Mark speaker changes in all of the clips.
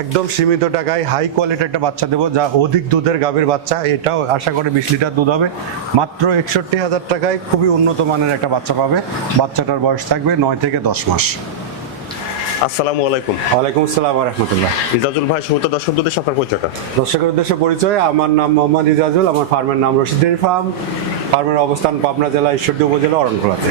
Speaker 1: একদম সীমিত টাকায় হাই কোয়ালিটির একটা বাচ্চা দেবো যা অধিক দুধের গাভীর বাচ্চা। এটাও আশা করি বিশ লিটার দুধ হবে। মাত্র একষট্টি হাজার টাকায় খুবই উন্নত মানের একটা বাচ্চা পাবে। বাচ্চাটার বয়স থাকবে নয় থেকে দশ মাস।
Speaker 2: আসসালামু আলাইকুম।
Speaker 1: ওয়ালাইকুম আসসালাম রহমতুল্লাহ।
Speaker 2: ইজাজুল ভাই শুরুতে দর্শকদের সাথে আপনার পরিচয়টা?
Speaker 1: দর্শকের উদ্দেশ্যে পরিচয় আমার নাম মোহাম্মদ ইজাজুল আমার ফার্মের নাম রশিদের ফার্ম। ফার্মের অবস্থান পাবনা জেলা ঈশ্বরদী উপজেলা অরণখোলাতে।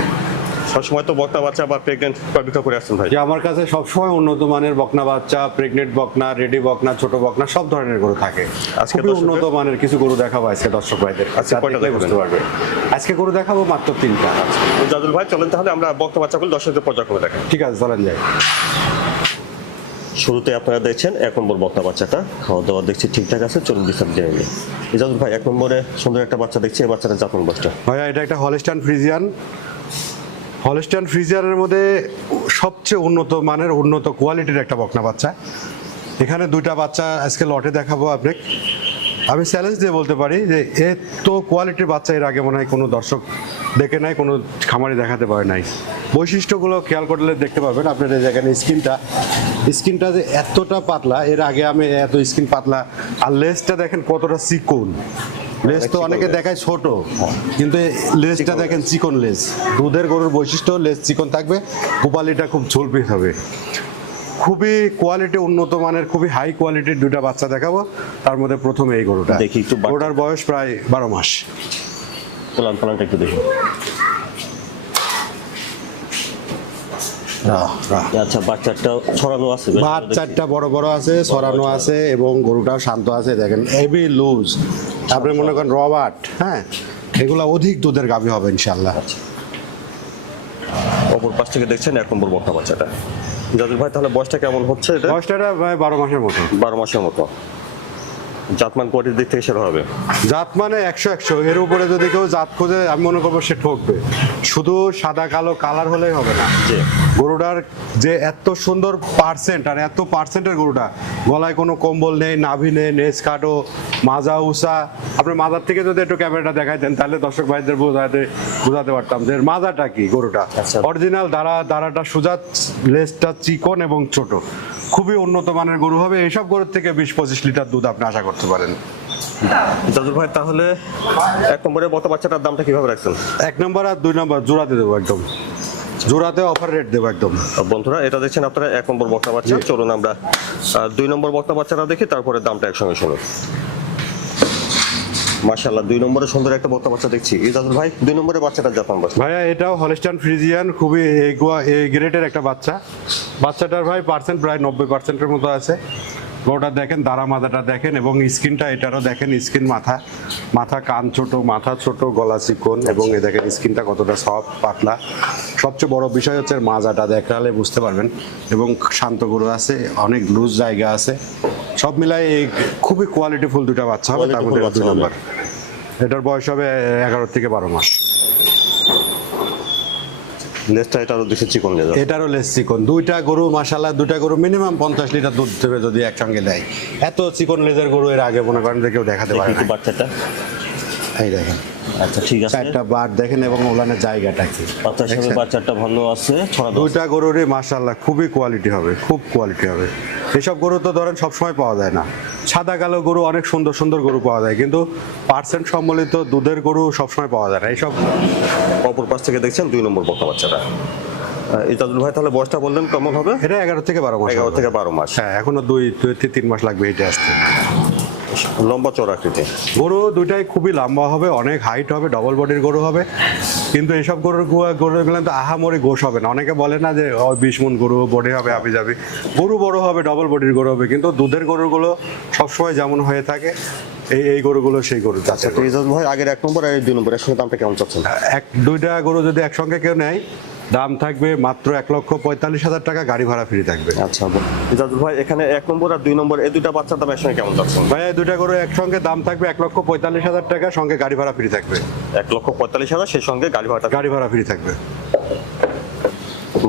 Speaker 2: সবসময় তো বক্তা বাচ্চা বা প্রেগনেন্ট বিক্রয় করে আসছেন ভাই।
Speaker 1: যে আমার কাছে সবসময় উন্নত মানের বকনা বাচ্চা প্রেগনেন্ট বকনা রেডি বকনা ছোট বকনা সব ধরনের গরু থাকে।
Speaker 2: আজকে
Speaker 1: উন্নত মানের কিছু গরু দেখাবো আজকে দর্শক ভাইদের।
Speaker 2: আজকে কয়টা
Speaker 1: বুঝতে পারবে। আজকে গরু দেখাবো মাত্র তিনটা।
Speaker 2: ইজাজুল ভাই চলেন তাহলে আমরা বক্তা বাচ্চাগুলো দর্শকদের পর্যায়ক্রমে দেখেন
Speaker 1: ঠিক আছে চলেন যাই।
Speaker 2: শুরুতে আপনারা দেখছেন এক নম্বর বক্তা বাচ্চাটা। খাওয়া দাওয়া দেখছি ঠিকঠাক আছে চলুন বিস্তারিত জেনে নিই। ইজাজুল ভাই এক নম্বরে সুন্দর একটা বাচ্চা দেখছি এই বাচ্চাটা জাতমান বসটা
Speaker 1: ভাইয়া এটা একটা হলস্টান ফ্রিজিয়ান। হলস্টান ফ্রিজিয়ানের মধ্যে সবচেয়ে উন্নত মানের, উন্নত কোয়ালিটির একটা বকনা বাচ্চা। এখানে দুইটা বাচ্চা আজকে লটে দেখাবো আপনি আমি চ্যালেঞ্জ দিয়ে বলতে পারি যে, এত কোয়ালিটির বাচ্চা এর আগে মনে হয় কোনো দর্শক দেখে নাই, কোনো খামারি দেখাতে পারে নাই। বৈশিষ্ট্যগুলো খেয়াল করলে দেখতে পাবেন আপনার এই যেখানে স্কিনটা। স্কিনটা যে এতটা পাতলা, এর আগে আমি এত স্কিন পাতলা, আর লেসটা দেখেন কতটা চিকন লেজ তো অনেকে দেখায় ছোট কিন্তু লেজটা দেখেন চিকন লেজ। দুধের গরুর বৈশিষ্ট্য লেজ চিকন থাকবে গোপালিটা খুব ঝোলপি হবে। খুবই কোয়ালিটি উন্নত মানের খুবই হাই কোয়ালিটির দুটা বাচ্চা দেখাবো। তার মধ্যে প্রথমে এই গরুটা।
Speaker 2: দেখি একটু
Speaker 1: গরুটার বয়স প্রায় বারো মাস।
Speaker 2: প্লান প্লানটা একটু দেখি। আচ্ছা বাচ্চাটা ছড়ানো আছে
Speaker 1: বাচ্চাটা বড় বড় আছে ছড়ানো আছে এবং গরুটাও শান্ত আছে দেখেন হেভি লুজ তারপরে মনে করেন রবার্ট হ্যাঁ? এগুলা অধিক দুধের গাভী হবে ইনশাল্লাহ
Speaker 2: অপর পাশ থেকে দেখছেন এক নম্বর বক্তা বাচ্চাটা। ইজাজুল ভাই তাহলে বয়সটা কেমন হচ্ছে এটা?
Speaker 1: বয়সটা প্রায় বারো মাসের মতো।
Speaker 2: বারো মাসের মতো। জাতমান কোয়ালিটির দিক থেকে সেটা হবে।
Speaker 1: জাত মানে একশো একশো এর উপরে যদি কেউ জাত খোঁজে আমি মনে করব সে ঠকবে। শুধু সাদা কালো কালার হলেই হবে না।
Speaker 2: জি।
Speaker 1: গরুটার যে এত সুন্দর পার্সেন্ট আর এত পার্সেন্টের গরুটা গলায় কোনো কম্বল নেই নাভি নেই নেজ কাটো মাজা উষা আপনি মাজার থেকে যদি একটু ক্যামেরাটা দেখাইতেন তাহলে দর্শক ভাইদের বোঝাতে বোঝাতে পারতাম যে মাজাটা কি গরুটা।
Speaker 2: আচ্ছা।
Speaker 1: অরিজিনাল দাঁড়া দাঁড়াটা সোজা লেজটা চিকন এবং ছোট। খুবই উন্নত মানের গরু হবে। এইসব গরুর থেকে বিশ পঁচিশ লিটার দুধ আপনি আশা করতে পারেন।
Speaker 2: জাজুল ভাই তাহলে এক নম্বরে বক্তা বাচ্চাটার দামটা কীভাবে রাখছেন?
Speaker 1: এক নম্বর আর দুই নম্বর জোড়াতে দেবো একদম। জোড়াতে অফার রেট দেবো একদম।
Speaker 2: বন্ধুরা এটা দেখছেন আপনারা এক নম্বর বক্তা বাচ্চা। চলুন আমরা দুই নম্বর বক্তা বাচ্চাটা দেখি তারপরে দামটা একসঙ্গে শুনুন। মাশাল্লাহ দুই নম্বরে সুন্দর একটা বক্তা বাচ্চা দেখছি। ইজাজুল ভাই দুই নম্বরে বাচ্চাটা জাপান বাচ্চা
Speaker 1: ভাইয়া এটাও হলিস্টান ফ্রিজিয়ান খুবই এই গ্রেডের একটা বাচ্চা। বাচ্চাটার ভাই পার্সেন্ট প্রায় নব্বই পার্সেন্টের মতো আছে। ওটা দেখেন দাঁড়া মাথাটা দেখেন এবং স্কিনটা এটারও দেখেন স্কিন মাথা মাথা কান ছোট মাথা ছোট গলা চিকন এবং এ দেখেন স্কিনটা কতটা সফট পাতলা। সবচেয়ে বড় বিষয় হচ্ছে মাজাটা দেখালে বুঝতে পারবেন এবং শান্ত গরু আছে অনেক লুজ জায়গা আছে। সব মিলাই খুবই কোয়ালিটিফুল দুটা বাচ্চা হবে তার মধ্যে দুই নম্বর এটার বয়স হবে এগারো থেকে বারো মাস।
Speaker 2: লেজটা এটারও দেশে চিকন লেজ।
Speaker 1: এটারও লেস চিকন। দুইটা গরু মাসাল্লাহ দুইটা গরু মিনিমাম পঞ্চাশ লিটার দুধ দেবে যদি একসঙ্গে দেয়। এত চিকন লেজের গরু এর আগে মনে করেন যে কেউ দেখাতে পারে
Speaker 2: একটু
Speaker 1: না
Speaker 2: বাচ্চাটা।
Speaker 1: এই দেখেন।
Speaker 2: আচ্ছা ঠিক আছে।
Speaker 1: চারটা বার দেখেন এবং ওলানের জায়গাটা কি।
Speaker 2: বাচ্চার বাচ্চাটা ভালো আছে
Speaker 1: দুইটা গরুরই মাসাল্লাহ খুবই কোয়ালিটি হবে খুব কোয়ালিটি হবে। এসব গরু তো ধরেন সবসময় পাওয়া যায় না। সাদা কালো গরু অনেক সুন্দর সুন্দর গরু পাওয়া যায় কিন্তু পার্সেন্ট সম্বলিত দুধের গরু সবসময় পাওয়া যায় না। এইসব
Speaker 2: অপর পাশ থেকে দেখছেন দুই নম্বর বক্তা বাচ্চাটা। ইজাজুল ভাই তাহলে বয়সটা বললেন কেমন হবে?
Speaker 1: এটা এগারো থেকে বারো মাস
Speaker 2: এগারো থেকে বারো মাস।
Speaker 1: হ্যাঁ এখনও দুই দুই তিন মাস লাগবে এটা আসতে।
Speaker 2: লম্বা চড়া আকৃতি
Speaker 1: গরু দুইটাই খুবই লম্বা হবে অনেক হাইট হবে ডবল বডির গরু হবে। কিন্তু এসব গরুর গু- গরুগুলো তো আহামরি গোশ হবে না। অনেকে বলে না যে বিশ মন গরু বডি হবে আবি যাবি। গরু বড় হবে ডবল বডির গরু হবে কিন্তু দুধের গরুগুলো সবসময় যেমন হয়ে থাকে এই এই গরুগুলো সেই গরু চাচ্ছে
Speaker 2: তো ভাই আগের এক নম্বর আর এই দুই নম্বর একসঙ্গে দামটা কেমন চাচ্ছেন?
Speaker 1: এক দুইটা গরু যদি একসঙ্গে কেউ নেয় দাম থাকবে মাত্র এক লক্ষ পঁয়তাল্লিশ হাজার টাকা গাড়ি ভাড়া ফ্রি থাকবে।
Speaker 2: আচ্ছা ইজাজুল ভাই এখানে এক নম্বর আর দুই নম্বর এই দুইটা বাচ্চার দাম একসঙ্গে কেমন চাচ্ছেন
Speaker 1: ভাইয়া এই দুইটা গরু একসঙ্গে দাম থাকবে এক লক্ষ পঁয়তাল্লিশ হাজার টাকা সঙ্গে গাড়ি ভাড়া ফ্রি থাকবে।
Speaker 2: এক লক্ষ পঁয়তাল্লিশ হাজার সেই সঙ্গে গাড়ি ভাড়াটা
Speaker 1: গাড়ি ভাড়া ফ্রি থাকবে।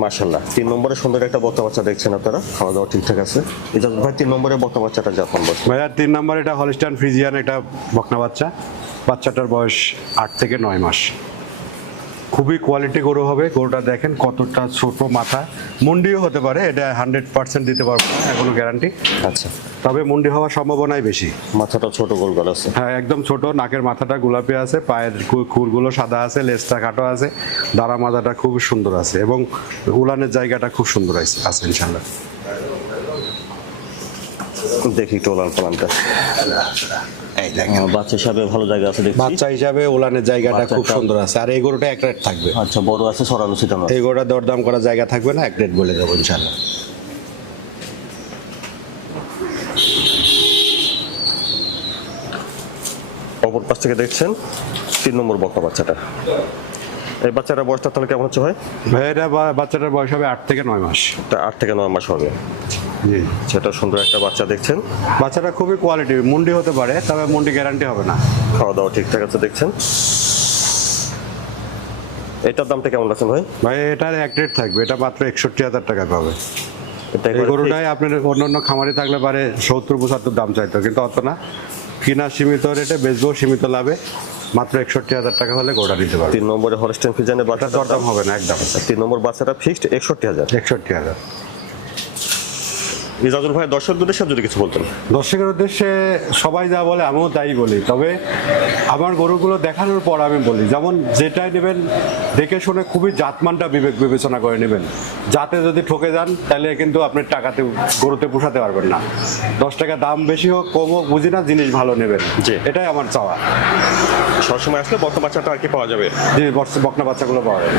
Speaker 2: মার্শাল্লাহ তিন নম্বরে সুন্দর একটা বক্তা বাচ্চা দেখছেন আপনারা খাওয়া দাওয়া ঠিকঠাক আছে। ইজাজুল ভাই তিন নম্বরে বক্তা বাচ্চাটা জাপান বসে
Speaker 1: ভাইয়া তিন নম্বর এটা হলিস্টান ফ্রিজিয়ান এটা বকনা বাচ্চা। বাচ্চাটার বয়স আট থেকে নয় মাস। খুবই কোয়ালিটি গরু হবে। গরুটা দেখেন কতটা ছোট মাথা। মুন্ডিও হতে পারে এটা হান্ড্রেড পার্সেন্ট দিতে পারব না এখনও গ্যারান্টি
Speaker 2: আচ্ছা।
Speaker 1: তবে মুন্ডি হওয়ার সম্ভাবনাই বেশি।
Speaker 2: মাথাটা ছোট গোল গোল আছে।
Speaker 1: হ্যাঁ একদম ছোট নাকের মাথাটা গোলাপি আছে পায়ের খুরগুলো সাদা আছে লেজটা খাটো আছে দাঁড়া মাথাটা খুব সুন্দর আছে এবং উলানের জায়গাটা খুব সুন্দর আছে আছে ইনশাল্লাহ
Speaker 2: দেখি একটু ওলান পালানটা। বাচ্চা হিসাবে ভালো জায়গা আছে দেখছি।
Speaker 1: বাচ্চা হিসাবে উলানের জায়গাটা খুব সুন্দর আছে। আর এই গরুটা এক রেট থাকবে।
Speaker 2: আচ্ছা বড় আছে সরানো
Speaker 1: এই গরুটা দরদাম করার জায়গা থাকবে না এক রেট বলে দেবো ইনশাল্লাহ
Speaker 2: অপর পাশ থেকে দেখছেন তিন নম্বর বকনা বাচ্চাটা। এই বাচ্চাটার বয়সটা তাহলে কেমন হচ্ছে ভাই?
Speaker 1: ভাই এটা বা- বাচ্চাটার বয়স হবে আট থেকে নয় মাস।
Speaker 2: আট থেকে নয় মাস হবে।
Speaker 1: জি।
Speaker 2: সেটা সুন্দর একটা বাচ্চা দেখছেন।
Speaker 1: বাচ্চাটা খুবই কোয়ালিটি মুন্ডি হতে পারে তবে মুন্ডি গ্যারান্টি হবে না।
Speaker 2: খাওয়া দাওয়া ঠিকঠাক আছে দেখছেন। এটার দামটা কেমন আছেন ভাই?
Speaker 1: ভাই এটার এক রেট থাকবে এটা মাত্র একষট্টি হাজার টাকা পাবে। এই গরুটাই আপনার অন্যান্য খামারে থাকলে পারে সত্তর পঁচাত্তর দাম চাইতো কিন্তু অত না। কিনা সীমিত রেটে বেচবো সীমিত লাভে মাত্র একষট্টি হাজার টাকা হলে গরুটা নিতে পারবে।
Speaker 2: তিন নম্বরে হলস্টেন ফিজানের
Speaker 1: এটা
Speaker 2: বাচ্চাটার
Speaker 1: দরদাম
Speaker 2: দাম
Speaker 1: হবে না একদম।
Speaker 2: তিন নম্বর বাচ্চাটা ফিক্সড একষট্টি হাজার।
Speaker 1: একষট্টি হাজার।
Speaker 2: ইজাজুল ভাই দর্শক উদ্দেশ্যে যদি কিছু বলতেন।
Speaker 1: দর্শকের উদ্দেশ্যে সবাই যা বলে আমিও তাই বলি। তবে আমার গরুগুলো দেখানোর পর আমি বলি যেমন যেটাই নেবেন দেখে শুনে খুবই জাতমানটা বিবেক বিবেচনা করে নেবেন। যাতে যদি ঠকে যান তাহলে কিন্তু আপনি টাকাতে গরুতে পোষাতে পারবেন না। দশ টাকা দাম বেশি হোক কম হোক বুঝি না জিনিস ভালো নেবেন।
Speaker 2: জি।
Speaker 1: এটাই আমার চাওয়া।
Speaker 2: সবসময় আসলে বর্তমান বাচ্চাটা আর কি পাওয়া যাবে?
Speaker 1: যে বর্ষ- বকনা বাচ্চাগুলো পাওয়া যায়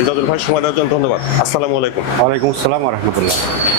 Speaker 2: ইজাজুল ভাই সময় দেওয়ার জন্য ধন্যবাদ। আসসালামু আলাইকুম।
Speaker 1: ওয়ালাইকুম আসসালাম রহমতুল্লাহ।